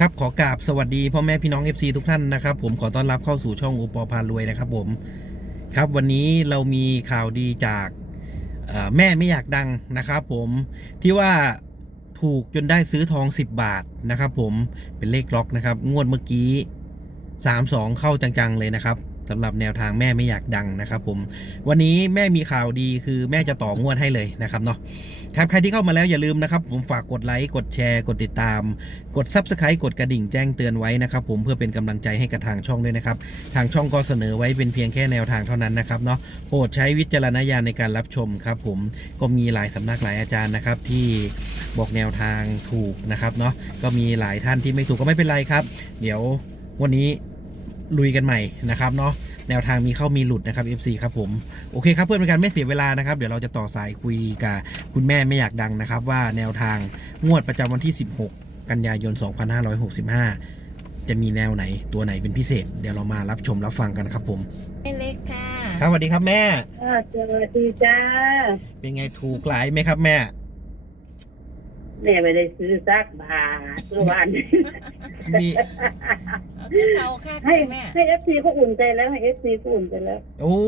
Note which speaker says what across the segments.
Speaker 1: ครับขอกราบสวัสดีพ่อแม่พี่น้อง FC ทุกท่านนะครับผมขอต้อนรับเข้าสู่ช่องโอปอพารวยนะครับผมครับวันนี้เรามีข่าวดีจากแม่ไม่อยากดังนะครับผมที่ว่าถูกจนได้ซื้อทอง10 บาทนะครับผมเป็นเลขล็อกนะครับงวดเมื่อกี้32เข้าจังๆเลยนะครับสำหรับแนวทางแม่ไม่อยากดังนะครับผมวันนี้แม่มีข่าวดีคือแม่จะต่องวดให้เลยนะครับเนาะครับใครที่เข้ามาแล้วอย่าลืมนะครับผมฝากกดไลค์กดแชร์กดติดตามกด Subscribe กดกระดิ่งแจ้งเตือนไว้นะครับผมเพื่อเป็นกำลังใจให้กับทางช่องด้วยนะครับทางช่องก็เสนอไว้เป็นเพียงแค่แนวทางเท่านั้นนะครับเนาะโปรดใช้วิจารณญาณในการรับชมครับผมก็มีหลายสำนักหลายอาจารย์นะครับที่บอกแนวทางถูกนะครับเนาะก็มีหลายท่านที่ไม่ถูกก็ไม่เป็นไรครับเดี๋ยววันนี้ลุยกันใหม่นะครับเนาะแนวทางมีเข้ามีหลุดนะครับ FC ครับผมโอเคครับเพื่อเป็นการไม่เสียเวลานะครับเดี๋ยวเราจะต่อสายคุยกับคุณแม่ไม่อยากดังนะครับว่าแนวทางงวดประจำวันที่16กันยายน2565จะมีแนวไหนตัวไหนเป็นพิเศษเดี๋ยวเรามารับชมรับฟังกันครับผม
Speaker 2: เล็กค่ะ
Speaker 1: ครับสวัสดีครับแม่
Speaker 3: สวัสดีจ้า
Speaker 1: เป็นไงถูกหลายไหมครับแม่
Speaker 3: ไม่ได้ซื้อสักบาทเมื่อวาน
Speaker 1: มี
Speaker 2: คือเขาค่ะ
Speaker 3: ให้
Speaker 2: แม่
Speaker 3: ให้เอฟซีเขาอุ่นใจแล้วให้เอฟซีเขาอุ่นใจแล้ว
Speaker 1: โอ้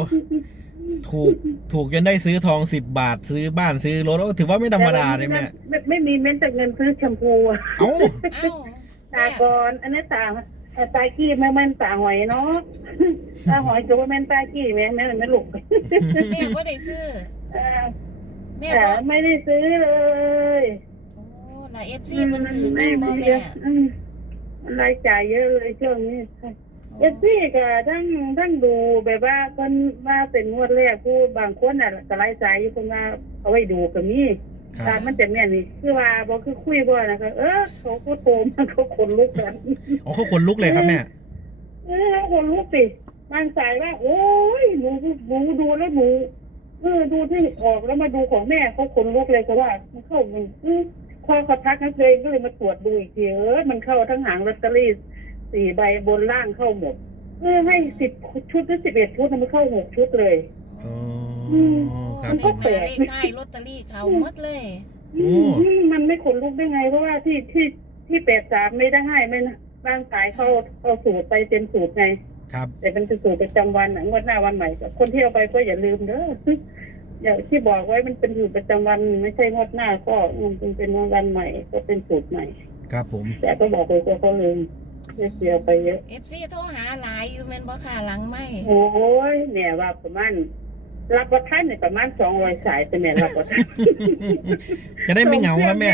Speaker 1: ถูกจนได้ซื้อทอง10 บาทซื้อบ้านซื้อรถถือว่าไม่ธรรมดาเลยแม่
Speaker 3: ไม่มีเม้นแต่เงินซื้อแชมพู
Speaker 1: เอ้า
Speaker 3: ตากรอันนี้ตากี้แม่มันตาหอยเนาะตาหอยจะว่าแม่นตากี้แม่ไม่หลุก
Speaker 2: แม่ก็ได้ซื้อ
Speaker 3: แม่ไม่ได้ซื้อเลย
Speaker 2: โอ้หลายFCมันถือแม่บ่แม่
Speaker 3: รายจ่ายเยอะเลยช่วงนี้เอฟซีก็ทั้งดูแบบว่าคนว่าเป็นงวดแรกผู้บางคนน่ะก็รายจ่ายอยู่คนว่าเอาไว้ดูก็มีการมันจะแม่นี่คือว่าบ่คือคุยบ่นะคะเขาก็โทรมาเขาขนลุกกัน
Speaker 1: อ๋อเขาขนลุกเลยครับแม่
Speaker 3: ขนลุกสิบางสายว่าโอ้ยหนูดูแล้วหนูดูที่ออกแล้วมาดูของแม่เขาขนลุกเลยเพราะว่ามันเข้ามันพอเขาทักนักเลยก็เลยมาตรวจดูอีกทีมันเข้าทั้งหางลอตเตอรี่4 ใบบนล่างเข้าหมดให้10 ชุดหรือ11 ชุดมันเข้า6 ชุดเลย
Speaker 2: มันก็แปลกใช่ลอตเตอรี่เขาหมดเลย
Speaker 3: มันไม่ขนลุกได้ไงเพราะว่าที่83ไม่ได้ให้ไม่นะร่างกายเขาเอาสูตรไปเต็มสูตรไง
Speaker 1: ครับ
Speaker 3: แต่เป็นสูตรประจำวันงวดหน้าวันใหม่คนที่เอาไปก็อย่าลืมเด้ออย่างที่บอกไว้มันเป็นสูตรประจำวันไม่ใช่งวดหน้าก็มันเป็นวันใหม่ก็เป็นสูตรใหม่
Speaker 1: ครับผม
Speaker 3: แต่ก็บอกเลยว่าเขาลืมเสียไปเยอะ
Speaker 2: FC โทรหาหลายอยู่แม่นบ่ค่ะหลังไม่
Speaker 3: โอ้ยเนี่ยว่าประมาณรับประทานเนี่ยประมาณ200 สายเป็นเนี่ยรับประทาน
Speaker 1: จะได้ไม่เหงาครับแม่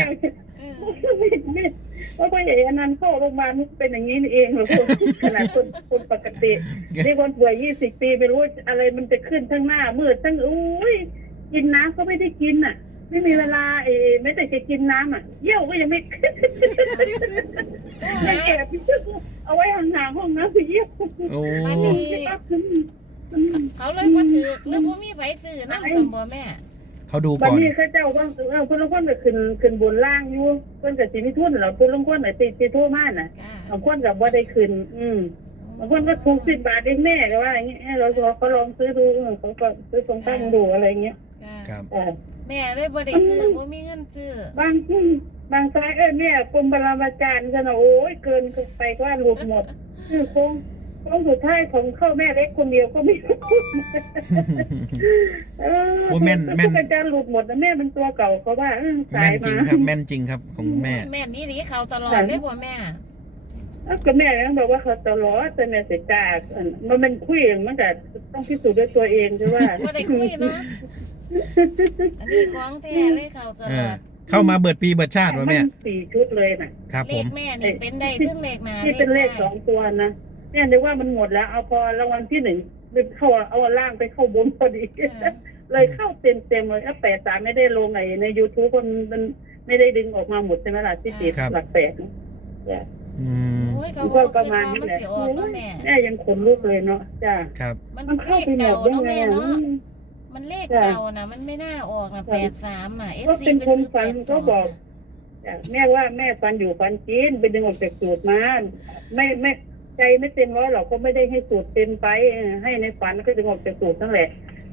Speaker 3: เพราะว่าอย่างนั้นเข้าโรงพยาบาลเป็นอย่างนี้เองเหรอขนาดคนปกติที่คนป่วย20 ปีไม่รู้อะไรมันจะขึ้นทั้งหน้ามืดทั้งอุ้ยกินน้ำก็ไม่ได้กินอ่ะไม่มีเวลาไม่แต่จะกินน้ำอ่ะเยี่ยวก็ยังไม่ไม่แอบเอาไว้ห่างๆห้องน้ำไปเยี่ยว
Speaker 2: เขาเลยมาถือแล้วพวกมีไฟซื้อน้ำสมบูรณ์แม่
Speaker 1: เขาดูก่อน
Speaker 3: วันนี้เขาเจ้าว่างเพื่อนละคนก็ขึ้นบนล่างอยู่เพื่อนกับสีมิทุ่นเหรอเพื่อนละคนไหนตีทั่วม่านน่ะบางคนกับว่าได้ขึ้นบางคนก็ถูก10 บาทเองแม่ก็ว่าอย่างเงี้ยเขาลองซื้อดูเขาก็ซื้อตรงตั้งดูอะไรเงี้ย
Speaker 1: ครับ
Speaker 2: แม่เลยบ่ได้ซื้อบ่มีเงินซื้
Speaker 3: อบางสายเนี่ยกรมบรมาจารย์กันโอ้ยเกินไปก็หลุดหมดโค้งสุดท้ายของเข้าแม่เล็กคนเดียวก็ไม่
Speaker 1: แม่น
Speaker 3: อาจารย์หลุดหมดนะแม่เป็นตัวเก่าเขาว่า
Speaker 1: สายมาแม่นจริงครับของแม่
Speaker 2: นี่หนีเขาตลอดได้บ่แม่
Speaker 3: ก็แม่ยังบอกว่าเขาตลอดแต่แม่เสียใจมันเป็นคุยมันแต่ต้องพิสูจน์ด้วยตัวเองใช่ว่า
Speaker 2: ไม่ได้คุยเนาะอันนี้ของแท้เลยเขาตลอด
Speaker 1: เข้ามาเบิดปีเบิดชาติวะแม่
Speaker 3: 4 ชุดเลย
Speaker 1: นะครับผม
Speaker 2: เลขแม่นี่เป็นได้ถึงเลขมา
Speaker 3: ที่เป็นเลข2 ตัวนะเนี่ยนึกว่ามันหมดแล้วเอาพอรางวัลที่1ไปเข้าเอาล่างไปเข้าบนพอดีเลยเข้าเต็มเลย83ไม่ได้ลงใน YouTube มันไม่ได้ดึงออกมาหมดใช่ไหมล่ะที่ติดหลัก8นะก็ประมาณนี้แหละแม่ยังขนลุกเลยเนาะจ้า
Speaker 1: ครับ
Speaker 3: มันเข้าไปหมดได้ไงเนาะ
Speaker 2: มันเลขเก่านะมันไม่น่าออกนะ83อ่ะ
Speaker 3: FC เป็นคนฟันก็บอกแม่ว่าแม่ฟันอยู่ฟันจีนไปดึงออกจากสูตรมาไม่ใจไม่เต็ม100หรอกก็ไม่ได้ให้สูตรเต็มไปให้ในฝันก็ดึงออกจากสูตรนั่นแหละ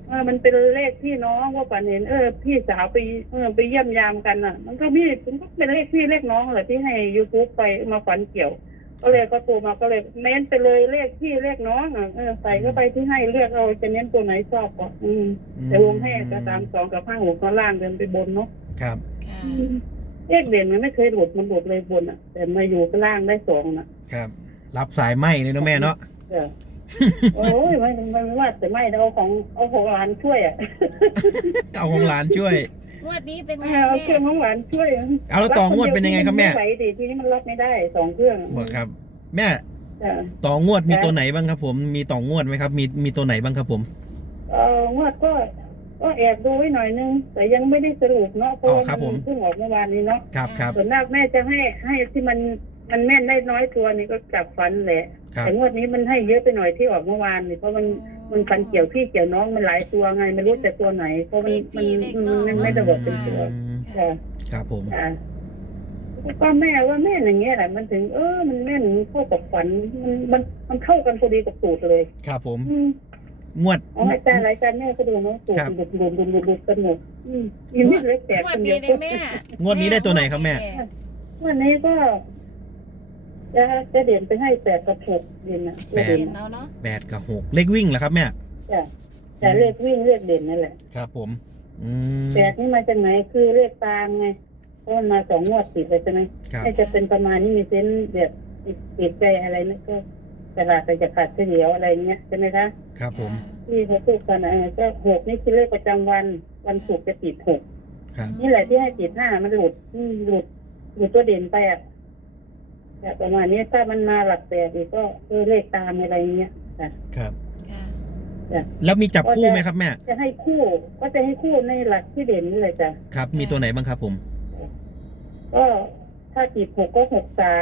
Speaker 3: มันเป็นเลขพี่น้องว่าฝันเห็นพี่สาวไปเยี่ยมยามกันอ่ะ มันก็เป็นเลขพี่เลขน้องแหละที่ให้ YouTube ไปมาฝันเกี่ยว ก็เลยก็ตัวมาก็เลยเน้นไปเลยเลขพี่เลขน้องอ่ะใส่เข้าไปที่ให้เลือกเอาจะเน้นตัวไหนชอบก็แต่วงให้ก็32กับ56ข้างล่างเดินไปบนเนาะ
Speaker 1: ครับ
Speaker 2: ค่ะ
Speaker 3: เลขเด่นมันไม่เคยหลุดมันหลุดเลยบนอ่ะ แต่มาอยู่ข้างล่างได้2น่ะ
Speaker 1: ครับ รับสายไหมเลยนะแม่เนาะ
Speaker 3: โอ้ยมันว่าแต่ไม่เอาของหลานช่วยอ่ะ
Speaker 1: เอาของหลานช่วย
Speaker 2: งวดนี้เป็นไง
Speaker 3: เอา
Speaker 2: แม่
Speaker 3: เครื่องของหลานช่วย
Speaker 1: เอาแล้วต่องวดเป็นยังไงครับแม่
Speaker 3: ไหวดิทีนี้มันรับไม่ได้2เครื่อง
Speaker 1: บอกครับ แม่
Speaker 3: จ้ะ
Speaker 1: ต่องวดมีตัวไหนบ้างครับ ผมมีต่องวดไหมครับ มีตัวไหนบ้างครับผม
Speaker 3: งวดก็แอบดูไว้หน่อยนึง แต่ยังไม่ได้สรุปเนาะเพราะว่า
Speaker 1: ครับผม
Speaker 3: เพิ่งออกเมื่อวานนี้เนาะ
Speaker 1: ครับครับ
Speaker 3: ส่วนมากแม่จะให้ที่มันแม่นได้น้อยตัวนี่ก็จับฟันแหละ
Speaker 1: ครับ
Speaker 3: แต่งวดนี้มันให้เยอะไปหน่อยที่ออกเมื่อวานนี่เพราะมันฟันเกี่ยวพี่เกี่ยวน้องมันหลายตัวไงไม่รู้แต่ตัวไหนเพราะมันไม่ได้บอกเป็นตัว
Speaker 1: อืม
Speaker 3: ค่ะ
Speaker 1: ครับผม
Speaker 3: ค่ะก็แม่ว่าแม่อย่างเงี้ยแหละมันถึงมันแม่นเข้ากับฝันมันเข้ากันพอดีกับสูตรเลย
Speaker 1: ครับผม
Speaker 3: อืม
Speaker 1: งวด
Speaker 3: เอารายการแม่ก็ดูเนาะสูตร
Speaker 1: ครับ
Speaker 3: ดุกันหมดยังไม่เล็กแตก
Speaker 2: งว
Speaker 3: ค
Speaker 2: ด
Speaker 3: นเดี
Speaker 2: นี้
Speaker 3: ยว
Speaker 2: ได้แม่
Speaker 1: งวดนี้ได้ตัวไหนครับแม่
Speaker 3: วันนี้ก็จะเด่นไปให้8 กับ 6เด่นนะ
Speaker 1: แปด
Speaker 3: เด่น
Speaker 2: เห็นเอาเนาะ
Speaker 1: 8 กับ 6 เลขวิ่งเหรอครับแม่
Speaker 3: จ้ะแต่เลขวิ่งเลขเด่นนั่นแหละ
Speaker 1: ครับผม อืม
Speaker 3: 8นี่มาจากไหนคือเลขตามไงเพราะมันมา2 งวดติดเลยใช่ไหม
Speaker 1: ครับ
Speaker 3: ให้จะเป็นประมาณนี้มีเซนส์แบบติดใจอะไรนั่นก็ตลาดไปจะขาดเฉลียวอะไรเงี้ยใช่ไหมคะ
Speaker 1: ครับผม
Speaker 3: ที่เขาพูดกันก็6นี่คือเลขประจำวันศุกร์จะติด6
Speaker 1: ครับ
Speaker 3: นี่แหละที่ให้ติด5มันหลุดตัวเด่นไปอ่ะแต่ประมาณนี้ถ้ามันมาหลัก8อีกก็เลขตามอะไรเงี้ยจ้ะ
Speaker 1: ครับ
Speaker 2: ค่ะ
Speaker 3: จ้ะ
Speaker 1: แล้วมีจับคู่ไหมครับแม่
Speaker 3: จะให้คู่ก็จะให้คู่ในหลักที่เด่นนี่เลยจ้ะ
Speaker 1: ครับ มีตัวไหนบ้างครับผม
Speaker 3: ก็ถ้าติด6ก็63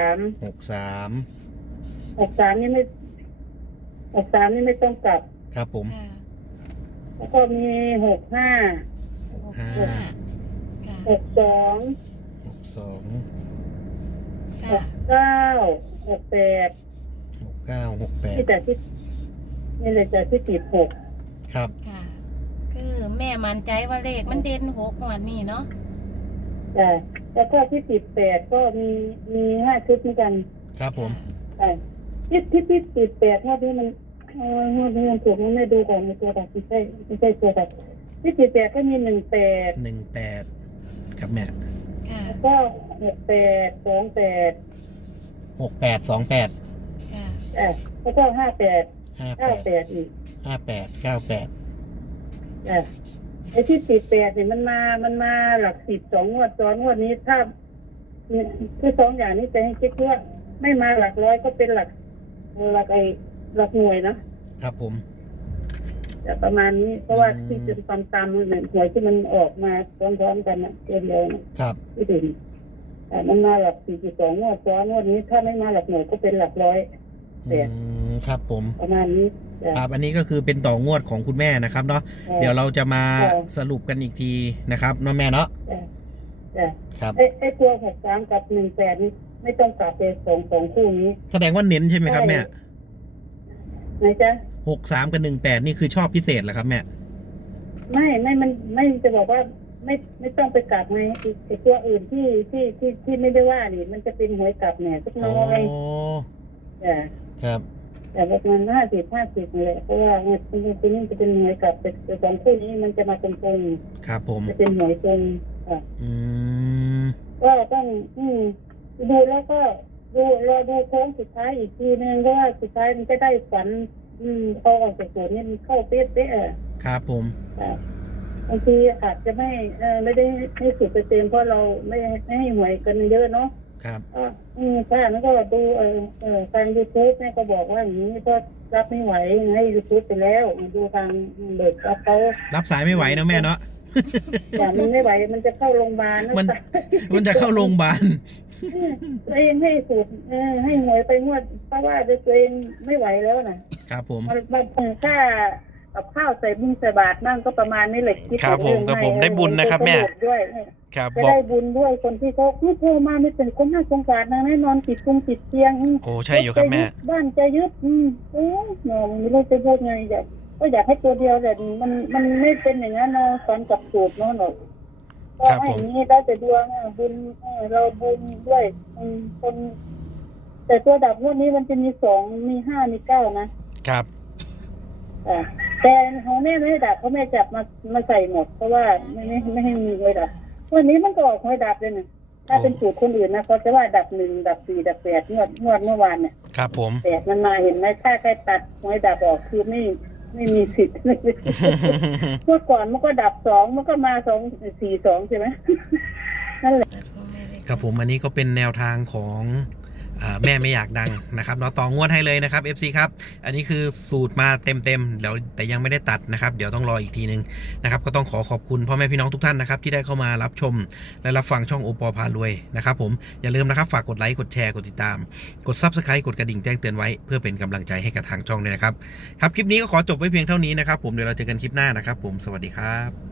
Speaker 1: 63
Speaker 3: นี่ไม่ต้องกลับ
Speaker 1: ครับผม
Speaker 2: ค่ะ
Speaker 3: แล้วก็มี65
Speaker 2: 65ค่ะ
Speaker 3: 62
Speaker 1: 62
Speaker 2: ค่ะ
Speaker 3: 69 68
Speaker 1: 69
Speaker 3: ที่
Speaker 1: 68
Speaker 3: แต่ที่นี่เลยจ้ะที่ติด6
Speaker 1: ครับ
Speaker 2: ค่ะ คือแม่มั่นใจว่าเลขมันเด่น6งวดนี้เนาะ
Speaker 3: จ้ะแล้วก็ที่ติด8ก็มี5 ชุดเหมือนกัน
Speaker 1: ครับผม
Speaker 3: ใช่ที่ติด8งวดนี้มันงวดนี้มันถูกมันไม่ดูก่อนในตัวดับไม่ใช่ตัวดับที่ติด8ก็มี18
Speaker 1: 18 ครับแม่
Speaker 2: ค่ะ
Speaker 3: แล้วก็68 28
Speaker 1: 68 28
Speaker 2: ค่ะ
Speaker 3: แล้วก็58
Speaker 1: 58
Speaker 3: 98อีก
Speaker 1: 58 98
Speaker 3: ไอ้ที่ติด8เนี่ยมันมาหลัก10 2 งวดซ้อนงวดนี้ถ้าคือ2อย่างนี้จะให้คิดว่าไม่มาหลักร้อยก็เป็นหลักหน่วยนะครับ
Speaker 1: ผม
Speaker 3: แต่ประมาณนี้เพราะว่าที่เป็นความตามมันเหมือนหวยที่มันออกมาพร้อมๆกันนะเดียวนะครับ ที่ถึงแต่มันมาหลัก4.2 งวดซ้อนงวดนี้ถ้าไม่มาหลักหน่วยก็เป็นหลักร้อย
Speaker 1: อืมครับผม
Speaker 3: ประมาณนี้จ้ะ
Speaker 1: ครับ อันนี้ก็คือเป็นต่องวดของคุณแม่นะครับเนาะ เดี๋ยวเราจะมา
Speaker 3: ค่ะ
Speaker 1: สรุปกันอีกทีนะครับเนาะแม่เนาะ
Speaker 3: จ้ะ
Speaker 1: ครับ
Speaker 3: ไอ้ตัว63กับ18นี่ไม่ต้องกลับไป2คู่นี้
Speaker 1: แสดงว่าเน้นใช่ไหมครับแม่
Speaker 3: ไหนจ๊ะ
Speaker 1: 63 กับ 18 นี่คือชอบพิเศษเหรอครับแม่
Speaker 3: มันไม่จะบอกว่าไม่ต้องไปกลับไงไอ้ตัวอื่นที่ไม่ได้ว่านี่มันจะเป็นหวยกลับเนี่ยสักน้
Speaker 1: อ๋อ
Speaker 3: อยจ้ะ
Speaker 1: ครับ
Speaker 3: แต่ประมาณ50นี่แหละเพราะว่าตัวนี้จะเป็นหวยกลับแต่2คู่นี้มันจะมาตรง
Speaker 1: ครับผม
Speaker 3: ๆจะเป็นหวยตรงอ่ะ
Speaker 1: อืม
Speaker 3: ก็ต้องดูแล้วก็รอดูโค้งสุดท้ายอีกทีนึงเพราะว่าสุดท้ายมันจะได้ฝันพอออกจากสูตรนี่มันเข้าเป๊ะๆอ่ะ
Speaker 1: ครับผม
Speaker 3: บางทีอาจจะไม่ได้ให้สุดไปเต็มเพราะเราไม่ให้หวยกันเยอะเนาะ
Speaker 1: ครับ
Speaker 3: ถ้านั้นก็ดูทาง YouTube แม่ก็บอกว่าอย่างนี้ก็รับไม่ไหวให้ YouTube ไปแล้วดูทางเด็กรับเขา
Speaker 1: รับสายไม่ไหวนะแม่เนาะ
Speaker 3: แต่มันไม่ไหวมันจะเข้าโรงพยาบาลนะ
Speaker 1: มันจะเข้าโรงพยาบาล
Speaker 3: ตัวเองให้สูตรให้หวยไปงวดเพราะว่าตัวเองไม่ไหวแล้วนะครับ
Speaker 1: ผม
Speaker 3: บางคนค่ากับข้าวใส่บุญใส่บาตรนั่งก็ประมาณนี้แหละคิด
Speaker 1: ครับผม
Speaker 3: เอง
Speaker 1: ครับผม
Speaker 3: ให้
Speaker 1: ได้บุญนะครับแม่
Speaker 3: ด้วย
Speaker 1: ครับ
Speaker 3: จะ
Speaker 1: บอก
Speaker 3: ได้บุญด้วยคนที่เขาไม่โทรมาไม่เป็นคนน่าสงสารนะแน่นอนติดเตียง
Speaker 1: โอ้ใช่อยู่ครับแม่
Speaker 3: บ้านจะยึดโอ้ยหนอไม่รู้จะพูดไงอยากก็อยากให้ตัวเดียวแต่มันไม่เป็นอย่างนั้นเราสอนกับสูตรเนาะหนูก็ให้อย่างนี้ได้แต่ดวงบุญเราบุญด้วยคน แต่ตัวดับงวดนี้มันจะมี2มี5มี9นะครับแต่ของแม่ไม่ให้ดับเพราะแม่จับมาใส่หมดเพราะว่าไม่ให้มีไว้ดับวันนี้มันก็ออกไว้ดับเลยนะถ้าเป็นสูตรคนอื่นนะเขาจะว่าดับ1ดับ4ดับ8งวดเมื่อวานเนี่ย
Speaker 1: ครับผม
Speaker 3: 8มันมาเห็นไหมถ้าใครตัดไว้ดับออกคือไม่มีสิทธิ์ เมื่อก่อนมันก็ดับ2มันก็มา2 4 2ใช่ไหมนั่นแหละ
Speaker 1: ครับผมอันนี้ก็เป็นแนวทางของแม่ไม่อยากดังนะครับเนาะต่องวดให้เลยนะครับ FC ครับอันนี้คือสูตรมาเต็มเดี๋ยวแต่ยังไม่ได้ตัดนะครับเดี๋ยวต้องรออีกทีนึงนะครับก็ต้องขอบคุณพ่อแม่พี่น้องทุกท่านนะครับที่ได้เข้ามารับชมและรับฟังช่องโอปอพารวยนะครับผมอย่าลืมนะครับฝากกดไลค์กดแชร์กดติดตามกด Subscribe กดกระดิ่งแจ้งเตือนไว้เพื่อเป็นกำลังใจให้กับทางช่องด้วยนะครับครับคลิปนี้ก็ขอจบไว้เพียงเท่านี้นะครับผมเดี๋ยวเราเจอกันคลิปหน้านะครับผมสวัสดีครับ